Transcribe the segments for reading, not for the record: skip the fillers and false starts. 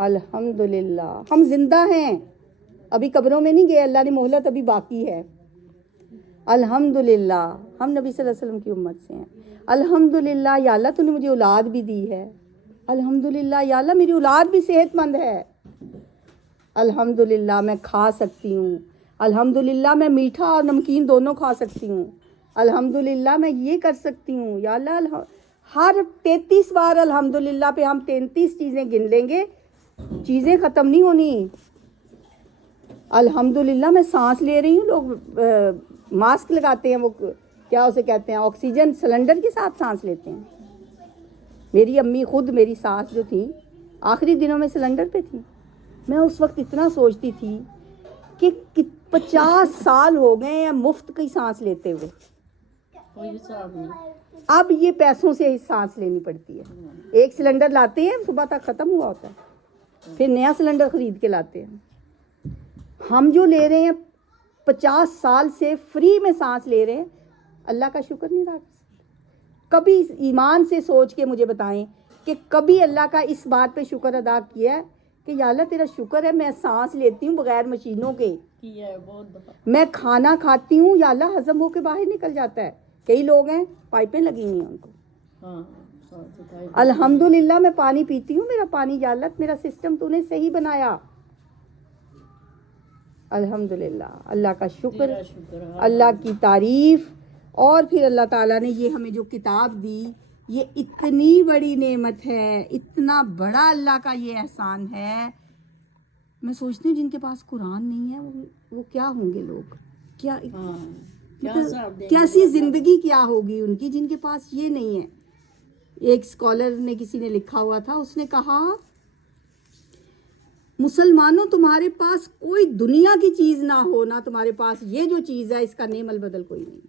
الحمدللہ ہم زندہ ہیں، ابھی قبروں میں نہیں گئے، اللہ نے مہلت ابھی باقی ہے. الحمدللہ ہم نبی صلی اللہ علیہ وسلم کی امت سے ہیں. الحمدللہ یا اللہ تو نے مجھے اولاد بھی دی ہے. الحمدللہ یا اللہ میری اولاد بھی صحت مند ہے. الحمدللہ میں کھا سکتی ہوں. الحمدللہ میں میٹھا اور نمکین دونوں کھا سکتی ہوں. الحمدللہ میں یہ کر سکتی ہوں. یا اللہ ہر 33 بار الحمدللہ پہ ہم 33 چیزیں گن لیں گے، چیزیں ختم نہیں ہونی. الحمدللہ میں سانس لے رہی ہوں. لوگ ماسک لگاتے ہیں، وہ کیا اسے کہتے ہیں، آکسیجن سلنڈر کے ساتھ سانس لیتے ہیں. میری امی خود، میری ساس جو تھی آخری دنوں میں سلنڈر پہ تھی. میں اس وقت اتنا سوچتی تھی کہ 50 سال ہو گئے ہیں مفت کی سانس لیتے ہوئے، اب یہ پیسوں سے سانس لینی پڑتی ہے. ایک سلنڈر لاتے ہیں، صبح تک ختم ہوا ہوتا ہے، پھر نیا سلنڈر خرید کے لاتے ہیں. ہم جو لے رہے ہیں 50 سال سے فری میں سانس لے رہے ہیں، اللہ کا شکر نہیں ادا کر سکتے. کبھی ایمان سے سوچ کے مجھے بتائیں کہ کبھی اللہ کا اس بات پہ شکر ادا کیا ہے کہ یا اللہ تیرا شکر ہے میں سانس لیتی ہوں بغیر مشینوں کے، میں کھانا کھاتی ہوں یا اللہ ہضم ہو کے باہر نکل جاتا ہے. کئی لوگ ہیں پائپیں لگی ہوئی ہیں ان کو. الحمدللہ میں پانی پیتی ہوں، میرا پانی یا اللہ میرا سسٹم تو نے صحیح بنایا. الحمدللہ اللہ کا شکر، اللہ کی تعریف. اور پھر اللہ تعالیٰ نے یہ ہمیں جو کتاب دی، یہ اتنی بڑی نعمت ہے، اتنا بڑا اللہ کا یہ احسان ہے. میں سوچتی ہوں جن کے پاس قرآن نہیں ہے وہ کیا ہوں گے لوگ، کیا کیسی زندگی کیا ہوگی ان کی جن کے پاس یہ نہیں ہے. ایک اسکالر نے کسی نے لکھا ہوا تھا، اس نے کہا مسلمانوں تمہارے پاس کوئی دنیا کی چیز نہ ہو، نہ تمہارے پاس یہ جو چیز ہے اس کا نعم البدل کوئی نہیں،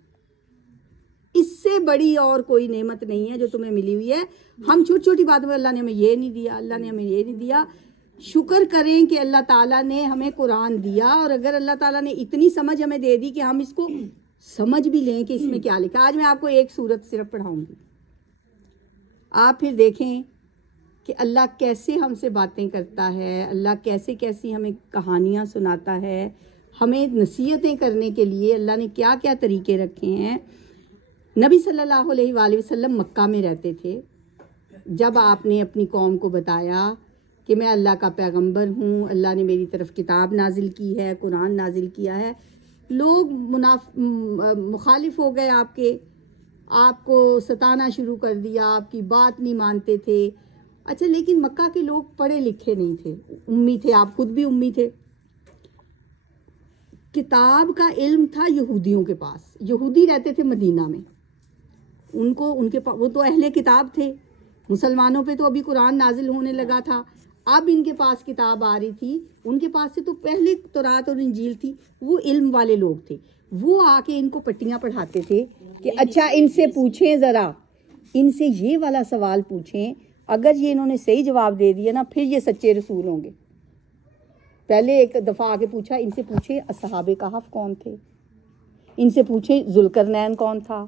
اس سے بڑی اور کوئی نعمت نہیں ہے جو تمہیں ملی ہوئی ہے. ہم چھوٹی چھوٹی باتوں میں اللہ نے ہمیں یہ نہیں دیا، اللہ نے ہمیں یہ نہیں دیا. شکر کریں کہ اللہ تعالیٰ نے ہمیں قرآن دیا، اور اگر اللہ تعالیٰ نے اتنی سمجھ ہمیں دے دی کہ ہم اس کو سمجھ بھی لیں کہ اس میں کیا لکھا. آج میں آپ کو ایک سورت صرف پڑھاؤں گی، آپ پھر دیکھیں کہ اللہ کیسے ہم سے باتیں کرتا ہے، اللہ کیسے کیسی ہمیں کہانیاں سناتا ہے، ہمیں نصیحتیں کرنے کے لیے اللہ نے کیا کیا طریقے رکھے ہیں. نبی صلی اللہ علیہ وآلہ وسلم مکہ میں رہتے تھے. جب آپ نے اپنی قوم کو بتایا کہ میں اللہ کا پیغمبر ہوں، اللہ نے میری طرف کتاب نازل کی ہے، قرآن نازل کیا ہے، لوگ مخالف ہو گئے، آپ کو ستانا شروع کر دیا، آپ کی بات نہیں مانتے تھے. اچھا لیکن مکہ کے لوگ پڑھے لکھے نہیں تھے، امی تھے، آپ خود بھی امی تھے. کتاب کا علم تھا یہودیوں کے پاس، یہودی رہتے تھے مدینہ میں، ان کے پاس وہ تو اہل کتاب تھے. مسلمانوں پہ تو ابھی قرآن نازل ہونے لگا تھا، اب ان کے پاس کتاب آ رہی تھی. ان کے پاس سے تو پہلے تورات اور انجیل تھی. وہ علم والے لوگ تھے، وہ آ کے ان کو پٹیاں پڑھاتے تھے کہ اچھا ان سے پوچھیں، ذرا ان سے یہ والا سوال پوچھیں، اگر یہ انہوں نے صحیح جواب دے دیا نا پھر یہ سچے رسول ہوں گے. پہلے ایک دفعہ آ کے پوچھا، ان سے پوچھیں اصحاب کہف کون تھے، ان سے پوچھیں ذوالقرنین کون تھا،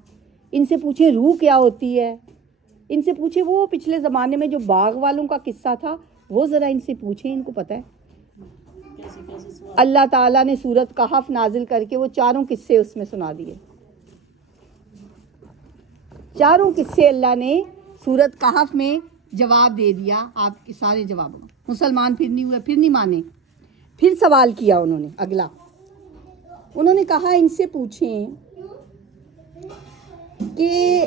ان سے پوچھیں روح کیا ہوتی ہے، ان سے پوچھیں وہ پچھلے زمانے میں جو باغ والوں کا قصہ تھا وہ ذرا ان سے پوچھیں، ان کو پتہ ہے. اللہ تعالیٰ نے سورت کہف نازل کر کے وہ چاروں قصے اس میں سنا دیے. چاروں قصے اللہ نے سورت کہف میں جواب دے دیا آپ کے سارے جوابوں. مسلمان پھر نہیں ہوئے، پھر نہیں مانے. پھر سوال کیا انہوں نے اگلا، انہوں نے کہا ان سے پوچھیں کہ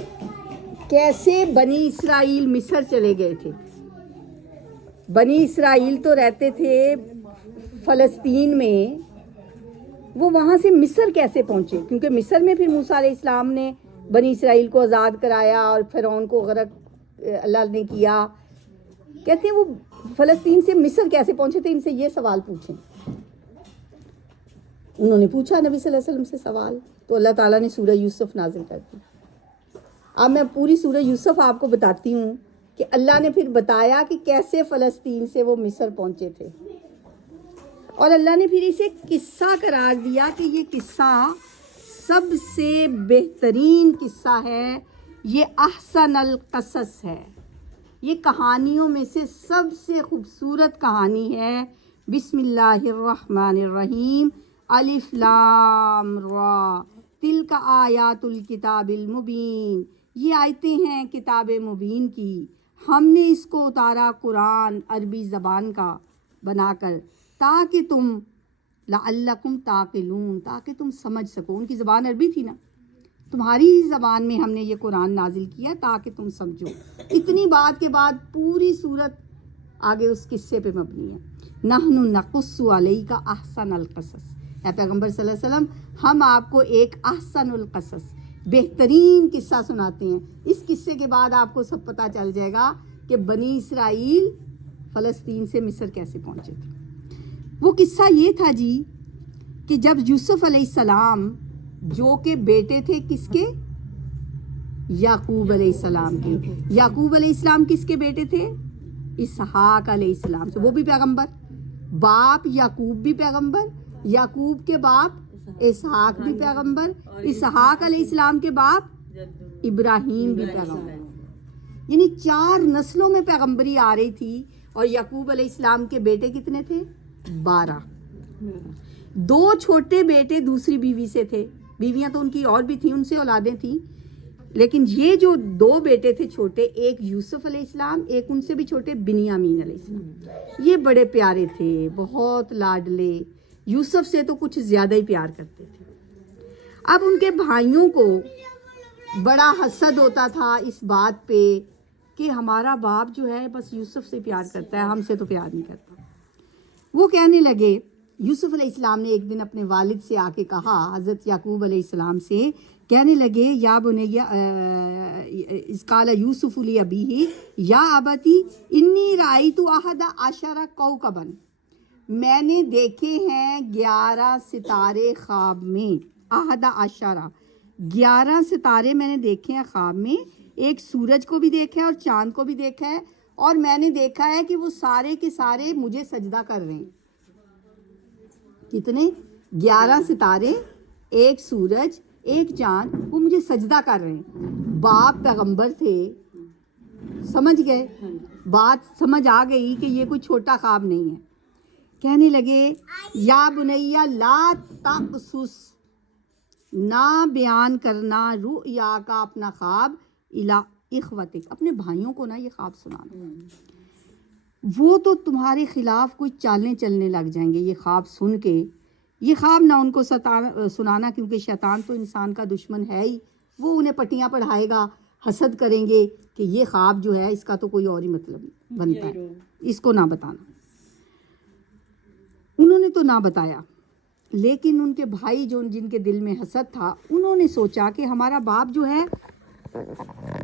کیسے بنی اسرائیل مصر چلے گئے تھے. بنی اسرائیل تو رہتے تھے فلسطین میں، وہ وہاں سے مصر کیسے پہنچے؟ کیونکہ مصر میں پھر موسیٰ علیہ السلام نے بنی اسرائیل کو آزاد کرایا اور فرعون کو غرق اللہ نے کیا. کہتے ہیں وہ فلسطین سے مصر کیسے پہنچے تھے، ان سے یہ سوال پوچھیں. انہوں نے پوچھا نبی صلی اللہ علیہ وسلم سے سوال، تو اللہ تعالیٰ نے سورہ یوسف نازل کر دی. اب میں پوری سورہ یوسف آپ کو بتاتی ہوں کہ اللہ نے پھر بتایا کہ کیسے فلسطین سے وہ مصر پہنچے تھے. اور اللہ نے پھر اسے قصہ قرار دیا کہ یہ قصہ سب سے بہترین قصہ ہے، یہ احسن القصص ہے. یہ کہانیوں میں سے سب سے خوبصورت کہانی ہے. بسم اللہ الرحمن الرحیم. الف لام را تلک آیات الکتاب المبین. یہ آیتیں ہیں کتاب مبین کی. ہم نے اس کو اتارا قرآن عربی زبان کا بنا کر تاکہ تم لعلکم تعقلون، تاکہ تم سمجھ سکو. ان کی زبان عربی تھی نا، تمہاری زبان میں ہم نے یہ قرآن نازل کیا تاکہ تم سمجھو. اتنی بات کے بعد پوری صورت آگے اس قصے پہ مبنی ہے. نحن نقص علیک احسن القصص. اے پیغمبر صلی اللہ علیہ وسلم، ہم آپ کو ایک احسن القصص، بہترین قصہ سناتے ہیں. اس قصے کے بعد آپ کو سب پتہ چل جائے گا کہ بنی اسرائیل فلسطین سے مصر کیسے پہنچے تھے. وہ قصہ یہ تھا جی کہ جب یوسف علیہ السلام جو کہ بیٹے تھے کس کے؟ یعقوب علیہ السلام کے. یعقوب علیہ السلام کس کے بیٹے تھے؟ اسحاق علیہ السلام سے. وہ بھی پیغمبر. باپ یعقوب بھی پیغمبر، یعقوب کے باپ اسحاق بھی پیغمبر، اسحاق علیہ السلام کے باپ ابراہیم بھی پیغمبر. یعنی 4 نسلوں میں پیغمبری آ رہی تھی. اور یعقوب علیہ السلام کے بیٹے کتنے تھے؟ 12. 2 چھوٹے بیٹے دوسری بیوی سے تھے. بیویاں تو ان کی اور بھی تھیں، ان سے اولادیں تھیں. لیکن یہ جو 2 بیٹے تھے چھوٹے، ایک یوسف علیہ السلام، ایک ان سے بھی چھوٹے بنیامین علیہ السلام. یہ بڑے پیارے تھے، بہت لاڈلے. یوسف سے تو کچھ زیادہ ہی پیار کرتے تھے. اب ان کے بھائیوں کو بڑا حسد ہوتا تھا اس بات پہ کہ ہمارا باپ جو ہے بس یوسف سے پیار کرتا ہے، ہم سے تو پیار نہیں کرتا. وہ کہنے لگے، یوسف علیہ السلام نے ایک دن اپنے والد سے آ کے کہا، حضرت یعقوب علیہ السلام سے کہنے لگے، یا بنیا اذ قال یوسف لابیہ یا ابتی انی رأیت احد عشر کوکبا. میں نے دیکھے ہیں 11 ستارے خواب میں. احد عشر، 11 ستارے میں نے دیکھے ہیں خواب میں. ایک سورج کو بھی دیکھا ہے اور چاند کو بھی دیکھا ہے، اور میں نے دیکھا ہے کہ وہ سارے کے سارے مجھے سجدہ کر رہے ہیں. کتنے؟ 11 ستارے، ایک سورج، ایک چاند، وہ مجھے سجدہ کر رہے ہیں. باپ پیغمبر تھے، سمجھ گئے، بات سمجھ آ گئی کہ یہ کوئی چھوٹا خواب نہیں ہے. کہنے لگے، یا بنیا لا تقصص، نہ بیان کرنا رؤیا کا اپنا خواب، الی اخوتک، اپنے بھائیوں کو نہ یہ خواب سنانا. وہ تو تمہارے خلاف کوئی چالیں چلنے لگ جائیں گے یہ خواب سن کے. یہ خواب نہ ان کو سنانا، کیونکہ شیطان تو انسان کا دشمن ہے ہی. وہ انہیں پٹیاں پڑھائے گا، حسد کریں گے کہ یہ خواب جو ہے اس کا تو کوئی اور ہی مطلب بنتا ہے، اس کو نہ بتانا. انہوں نے تو نہ بتایا. لیکن ان کے بھائی جو جن کے دل میں حسد تھا، انہوں نے سوچا کہ ہمارا باپ جو ہے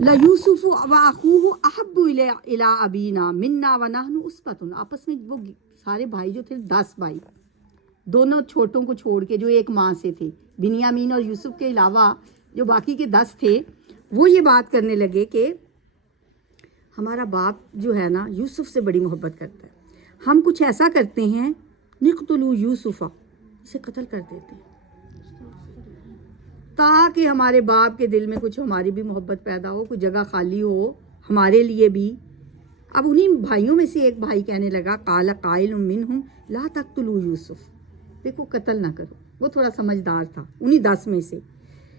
لَيُوسُفُ وَأَخُوهُ أَحَبُّ إِلَىٰ أَبِينَا مِنَّا وَنَحْنُ عُصْبَةٌ. آپس میں وہ سارے بھائی جو تھے 10 بھائی، دونوں چھوٹوں کو چھوڑ کے جو ایک ماں سے تھے، بنیامین اور یوسف کے علاوہ جو باقی کے 10 تھے، وہ یہ بات کرنے لگے کہ ہمارا باپ جو ہے نا یوسف سے بڑی محبت کرتا ہے. ہم کچھ ایسا کرتے ہیں، نقتلوا یوسف، اسے قتل کر دیتے ہیں تاکہ ہمارے باپ کے دل میں کچھ ہماری بھی محبت پیدا ہو، کوئی جگہ خالی ہو ہمارے لیے بھی. اب انہیں بھائیوں میں سے ایک بھائی کہنے لگا، قال قائل منہم لا تقتلوا یوسف، دیکھو قتل نہ کرو. وہ تھوڑا سمجھدار تھا انہیں 10 میں سے.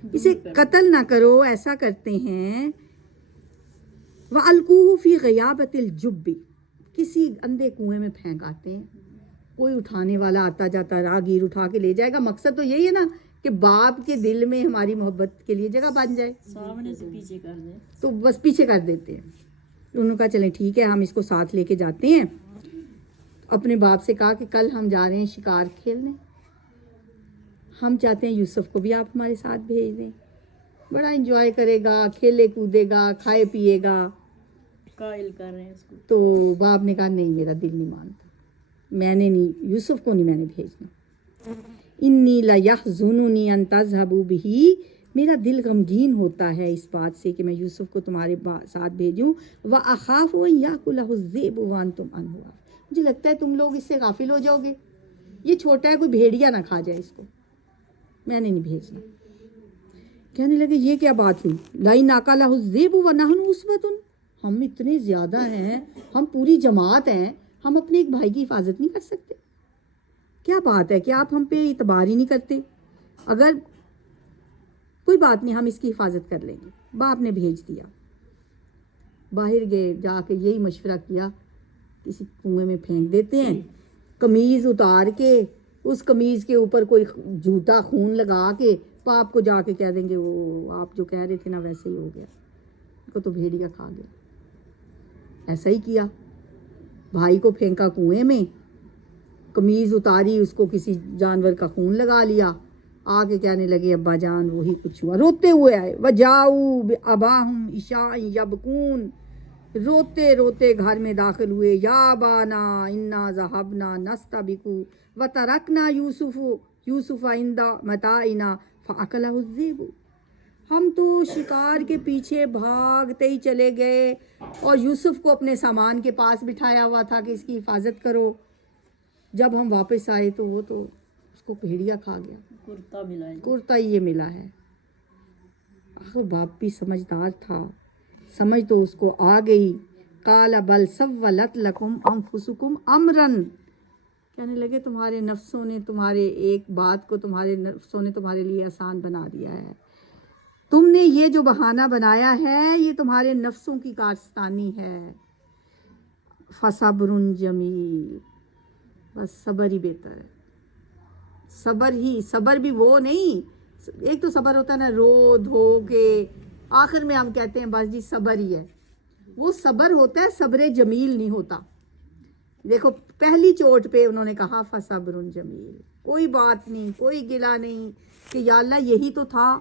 اسے قتل نہ کرو، ایسا کرتے ہیں وَأَلْقُوهُ فِي غَيَابَةِ الْجُبِّ، کسی اندھے کنویں میں پھینک آتے ہیں. کوئی اٹھانے والا آتا جاتا راہگیر اٹھا کے لے جائے گا. مقصد تو یہی ہے نا کہ باپ کے دل میں ہماری محبت کے لیے جگہ بن جائے. سامنے سے پیچھے کر دیں تو بس پیچھے کر دیتے ہیں. انہوں نے کہا چلیں ٹھیک ہے، ہم اس کو ساتھ لے کے جاتے ہیں. اپنے باپ سے کہا کہ کل ہم جا رہے ہیں شکار کھیلنے، ہم چاہتے ہیں یوسف کو بھی آپ ہمارے ساتھ بھیج دیں. بڑا انجوائے کرے گا، کھیلے کودے گا، کھائے پیے گا. قائل کر رہے ہیں اس کو. تو باپ نے کہا نہیں، میرا دل نہیں مانتا، میں نے نہیں، یوسف کو نہیں میں نے بھیجنا. انی لیحزننی ان تذهبوا به، میرا دل غمگین ہوتا ہے اس بات سے کہ میں یوسف کو تمہارے ساتھ بھیجوں. واخاف ان یاکلہ الذئب وانتم عنہ غافلون، مجھے لگتا ہے تم لوگ اس سے غافل ہو جاؤ گے، یہ چھوٹا ہے، کوئی بھیڑیا نہ کھا جائے اس کو، میں نے نہیں بھیجنا. کہنے لگے یہ کیا بات ہوئی، لئن اکلہ الذئب ونحن عصبۃ، ہم اتنے زیادہ ہیں، ہم پوری جماعت ہیں، ہم اپنے ایک بھائی کی حفاظت نہیں کر سکتے؟ کیا بات ہے کہ آپ ہم پہ اعتبار ہی نہیں کرتے؟ اگر کوئی بات نہیں، ہم اس کی حفاظت کر لیں گے. باپ نے بھیج دیا، باہر گئے، جا کے یہی مشورہ کیا کسی کنویں میں پھینک دیتے ہیں، قمیض اتار کے اس قمیض کے اوپر کوئی جھوٹا خون لگا کے باپ کو جا کے کہہ دیں گے وہ آپ جو کہہ رہے تھے نا ویسے ہی ہو گیا، ان کو تو بھیڑیا کھا گیا. ایسا ہی کیا، بھائی کو پھینکا کنویں میں، قمیض اتاری، اس کو کسی جانور کا خون لگا لیا، آ کے کہنے لگے ابا جان وہی کچھ ہوا. روتے ہوئے آئے، وجاؤ بِأَبَاهُمْ عِشَاءً يَبْكُونَ، روتے روتے گھر میں داخل ہوئے. یا بانا انا ذهبنا نستبق وترکنا یوسف عند متاعنا فاکلہ الذئب. ہم تو شکار کے پیچھے بھاگتے ہی چلے گئے اور یوسف کو اپنے سامان کے پاس بٹھایا ہوا تھا کہ اس کی حفاظت کرو. جب ہم واپس آئے تو وہ تو اس کو بھیڑیا کھا گیا. کرتا ہی یہ ملا ہے. آخر باپ بھی سمجھدار تھا، سمجھ تو اس کو آ گئی. قال بل سولت لکم انفسکم امرا، کہنے لگے تمہارے نفسوں نے تمہارے ایک بات کو تمہارے نفسوں نے تمہارے لیے آسان بنا دیا ہے. تم نے یہ جو بہانہ بنایا ہے یہ تمہارے نفسوں کی کارستانی ہے. فصبر جمیل، بس صبر ہی بہتر ہے. صبر بھی وہ نہیں، ایک تو صبر ہوتا ہے نا رو دھو کے آخر میں ہم کہتے ہیں بس جی صبر ہی ہے، وہ صبر ہوتا ہے، صبر جمیل نہیں ہوتا. دیکھو پہلی چوٹ پہ انہوں نے کہا فصبر جمیل، کوئی بات نہیں، کوئی گلہ نہیں کہ یا اللہ یہی تو تھا،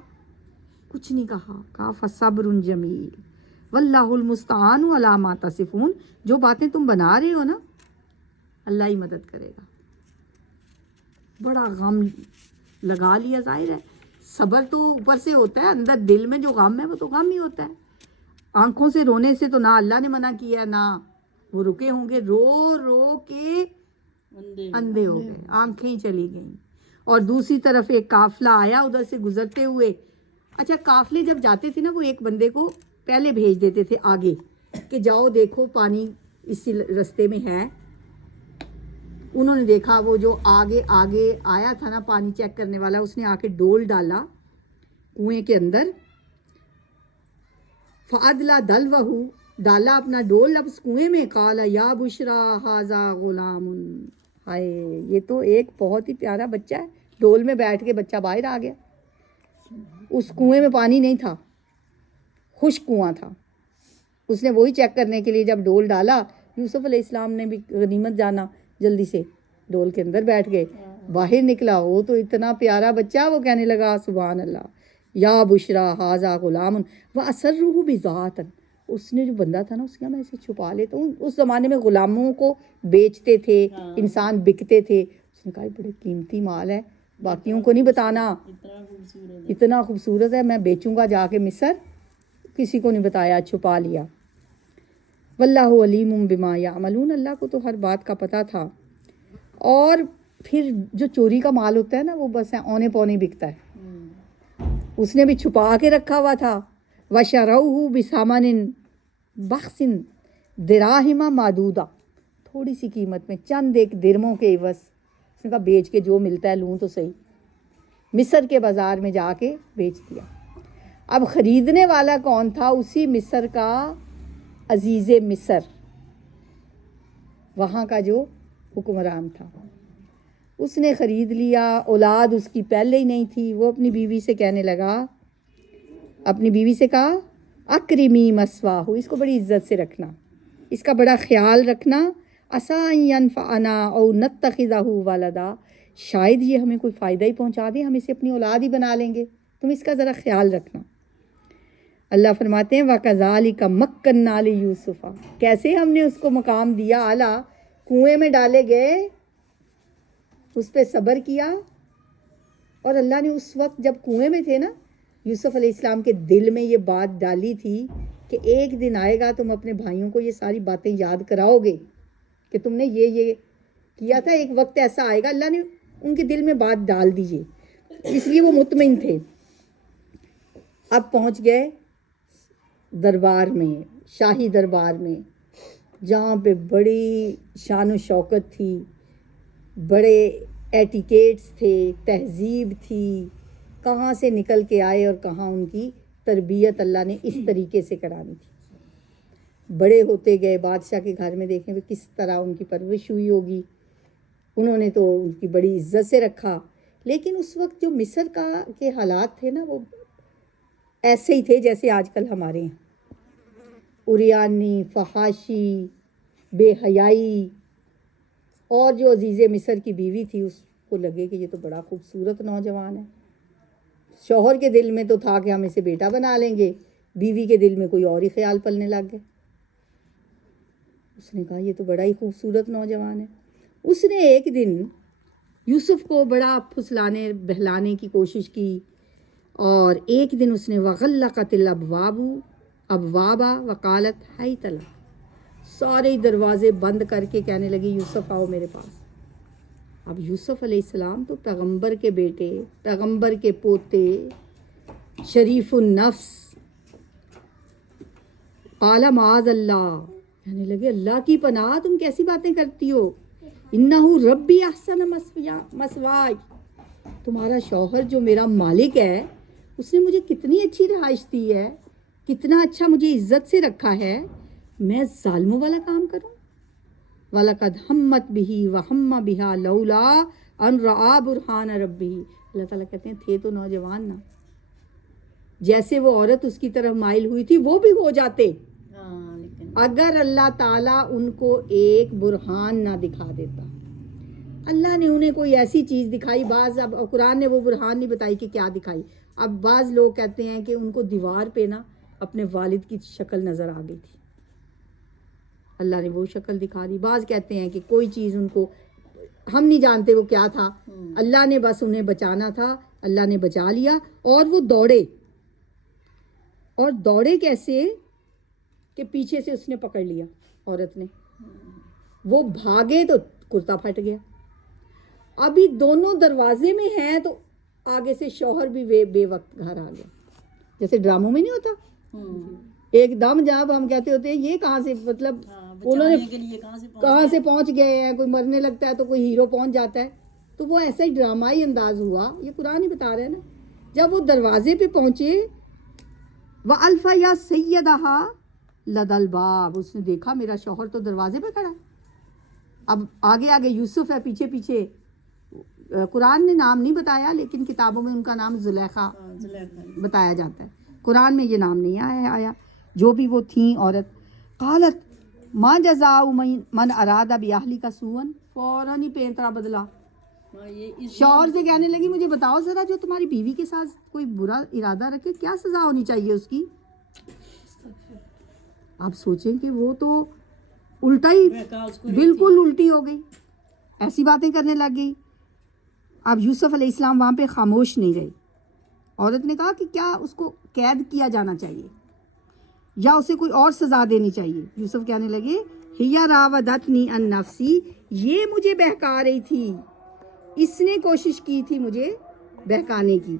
کچھ نہیں کہا فصبر جمیل واللہ المستعان علی ما تصفون. جو باتیں تم بنا رہے ہو نا اللہ ہی مدد کرے گا. بڑا غم لگا لیا، ظاہر ہے صبر تو اوپر سے ہوتا ہے، اندر دل میں جو غم ہے وہ تو غم ہی ہوتا ہے. آنکھوں سے رونے سے تو نہ اللہ نے منع کیا نہ وہ رکے ہوں گے، رو رو کے اندھے ہو گئے، آنکھیں ہی چلی گئیں. اور دوسری طرف ایک قافلہ آیا ادھر سے گزرتے ہوئے. اچھا قافلے جب جاتے تھے نا وہ ایک بندے کو پہلے بھیج دیتے تھے آگے کہ جاؤ دیکھو پانی اسی رستے میں ہے. انہوں نے دیکھا وہ جو آگے آیا تھا نا پانی چیک کرنے والا، اس نے آ کے ڈول ڈالا کنویں کے اندر. فَأَدْلَا دَلْوَهُ، ڈالا اپنا ڈول اب اس کنویں میں. قَالَ يَا بُشْرَا هَذَا غُلَامٌ، ہائے یہ تو ایک بہت ہی پیارا بچہ ہے. ڈول میں بیٹھ کے بچہ باہر آ گیا. اس کنویں میں پانی نہیں تھا، خشک کنواں تھا. اس نے وہی چیک کرنے کے لیے جب ڈول ڈالا، یوسف علیہ السلام نے بھی غنیمت جانا، جلدی سے ڈول کے اندر بیٹھ گئے. باہر نکلا وہ تو اتنا پیارا بچہ، وہ کہنے لگا سبحان اللہ یا بشرا ھذا غلام واسرہ بضاعۃ. اس نے جو بندہ تھا نا اس کے میں اسے چھپا لیتا ہوں. اس زمانے میں غلاموں کو بیچتے تھے، انسان بکتے تھے. اس نے کہا بڑے قیمتی مال ہے، باقیوں کو نہیں بتانا، اتنا خوبصورت ہے، میں بیچوں گا جا کے مصر. کسی کو نہیں بتایا، چھپا لیا. واللہ علیم بما یعملون، اللہ کو تو ہر بات کا پتہ تھا. اور پھر جو چوری کا مال ہوتا ہے نا وہ بس اونے پونے بکتا ہے. اس نے بھی چھپا کے رکھا ہوا تھا. وَشَرَوْهُ بِثَمَنٍ بَخْسٍ دِرَاهِمَ مَعْدُودَةٍ، تھوڑی سی قیمت میں، چند ایک درموں کے عوض. اس نے کہا بیچ کے جو ملتا ہے لوں تو صحیح. مصر کے بازار میں جا کے بیچ دیا. اب خریدنے والا کون تھا؟ اسی مصر کا عزیز مصر، وہاں کا جو حکمران تھا، اس نے خرید لیا. اولاد اس کی پہلے ہی نہیں تھی. وہ اپنی بیوی سے کہنے لگا، اپنی بیوی سے کہا اکرمی مثواہ، اس کو بڑی عزت سے رکھنا، اس کا بڑا خیال رکھنا. عسیٰ ان ینفعنا او نتخذہ ولدا، شاید یہ ہمیں کوئی فائدہ ہی پہنچا دے، ہم اسے اپنی اولاد ہی بنا لیں گے، تم اس کا ذرا خیال رکھنا. اللہ فرماتے ہیں وَكَذَلِكَ مَكَّنَّا لِيُوسُفَ، کیسے ہم نے اس کو مقام دیا اعلیٰ. کنویں میں ڈالے گئے، اس پہ صبر کیا. اور اللہ نے اس وقت جب کنویں میں تھے نا، یوسف علیہ السلام کے دل میں یہ بات ڈالی تھی کہ ایک دن آئے گا تم اپنے بھائیوں کو یہ ساری باتیں یاد کراؤ گے کہ تم نے یہ کیا تھا. ایک وقت ایسا آئے گا، اللہ نے ان کے دل میں بات ڈال دیجیے، اس لیے وہ مطمئن تھے. اب پہنچ گئے دربار میں، شاہی دربار میں، جہاں پہ بڑی شان و شوکت تھی، بڑے ایٹیکیٹس تھے، تہذیب تھی، کہاں سے نکل کے آئے اور کہاں ان کی تربیت اللہ نے اس طریقے سے کرانی تھی۔ بڑے ہوتے گئے، بادشاہ کے گھر میں دیکھیں کس طرح ان کی پرورش ہوئی ہوگی، انہوں نے تو ان کی بڑی عزت سے رکھا۔ لیکن اس وقت جو مصر کے حالات تھے نا، وہ ایسے ہی تھے جیسے آج کل ہمارے ہیں، عریانی، فحاشی، بے حیائی۔ اور جو عزیز مصر کی بیوی تھی، اس کو لگے کہ یہ تو بڑا خوبصورت نوجوان ہے، شوہر کے دل میں تو تھا کہ ہم اسے بیٹا بنا لیں گے، بیوی کے دل میں کوئی اور ہی خیال پلنے لگ گئے۔ اس نے کہا یہ تو بڑا ہی خوبصورت نوجوان ہے۔ اس نے ایک دن یوسف کو بڑا پھسلانے بہلانے کی کوشش کی، اور ایک دن اس نے وغلقت الابواب ابوابا وقالت حیت لک، سارے دروازے بند کر کے کہنے لگی یوسف آؤ میرے پاس۔ اب یوسف علیہ السلام تو پیغمبر کے بیٹے، پیغمبر کے پوتے، شریف النفس، قال معاذ اللہ، کہنے لگے اللہ کی پناہ، تم کیسی باتیں کرتی ہو، انہ ربی احسن مثوایا، تمہارا شوہر جو میرا مالک ہے اس نے مجھے کتنی اچھی رہائش دی ہے، کتنا اچھا مجھے عزت سے رکھا ہے، میں ظالموں والا کام کروں؟ وَلَقَدْ ہَمَّتْ بِهِ وَهَمَّ بِهَا لَوْلَا أَنْ رَأَىٰ بُرْهَانَ رَبِّهِ۔ اللہ تعالیٰ کہتے ہیں تھے تو نوجوان نا، جیسے وہ عورت اس کی طرف مائل ہوئی تھی وہ بھی ہو جاتے اگر اللہ تعالیٰ ان کو ایک برہان نہ دکھا دیتا۔ اللہ نے انہیں کوئی ایسی چیز دکھائی، بعض اب قرآن نے وہ برہان نہیں بتائی کہ کیا دکھائی۔ اب بعض لوگ کہتے ہیں کہ ان کو دیوار پہ نا اپنے والد کی شکل نظر آ گئی تھی، اللہ نے وہ شکل دکھا دی۔ بعض کہتے ہیں کہ کوئی چیز ان کو، ہم نہیں جانتے وہ کیا تھا، اللہ نے بس انہیں بچانا تھا، اللہ نے بچا لیا۔ اور وہ دوڑے، اور دوڑے کیسے کہ پیچھے سے اس نے پکڑ لیا عورت نے، وہ بھاگے تو کرتا پھٹ گیا۔ ابھی دونوں دروازے میں ہیں تو آگے سے شوہر بھی بے وقت گھر آ گیا، جیسے ڈراموں میں نہیں ہوتا ایک دم جب ہم کہتے ہوتے ہیں یہ کہاں سے، مطلب انہوں نے کہاں سے پہنچ گئے ہیں، کوئی مرنے لگتا ہے تو کوئی ہیرو پہنچ جاتا ہے، تو وہ ایسا ہی ڈرامائی انداز ہوا۔ یہ قرآن ہی بتا رہے ہیں نا، جب وہ دروازے پہ پہنچے وَأَلْفَ يَا سَيَّدَهَا لَدَى الْبَابِ، اس نے دیکھا میرا شوہر تو دروازے پہ کھڑا ہے۔ اب آگے آگے یوسف ہے، پیچھے پیچھے، قرآن نے نام نہیں بتایا لیکن کتابوں میں ان کا نام زلیخا بتایا جاتا ہے، قرآن میں یہ نام نہیں آیا جو بھی وہ تھیں عورت۔ قالت ما جزاء من اراد باہلک سوءا، فوراً ہی پینترا بدلا، شوہر سے کہنے لگی مجھے بتاؤ ذرا جو تمہاری بیوی کے ساتھ کوئی برا ارادہ رکھے کیا سزا ہونی چاہیے اس کی۔ آپ سوچیں کہ وہ تو الٹا ہی بالکل الٹی ہو گئی، ایسی باتیں کرنے لگ گئی۔ اب یوسف علیہ السلام وہاں پہ خاموش نہیں رہے، عورت نے کہا کہ کیا اس کو قید کیا جانا چاہیے یا اسے کوئی اور سزا دینی چاہیے۔ یوسف کہنے لگے ہی راودتنی عن نفسی، یہ مجھے بہکا رہی تھی، اس نے کوشش کی تھی مجھے بہکانے کی۔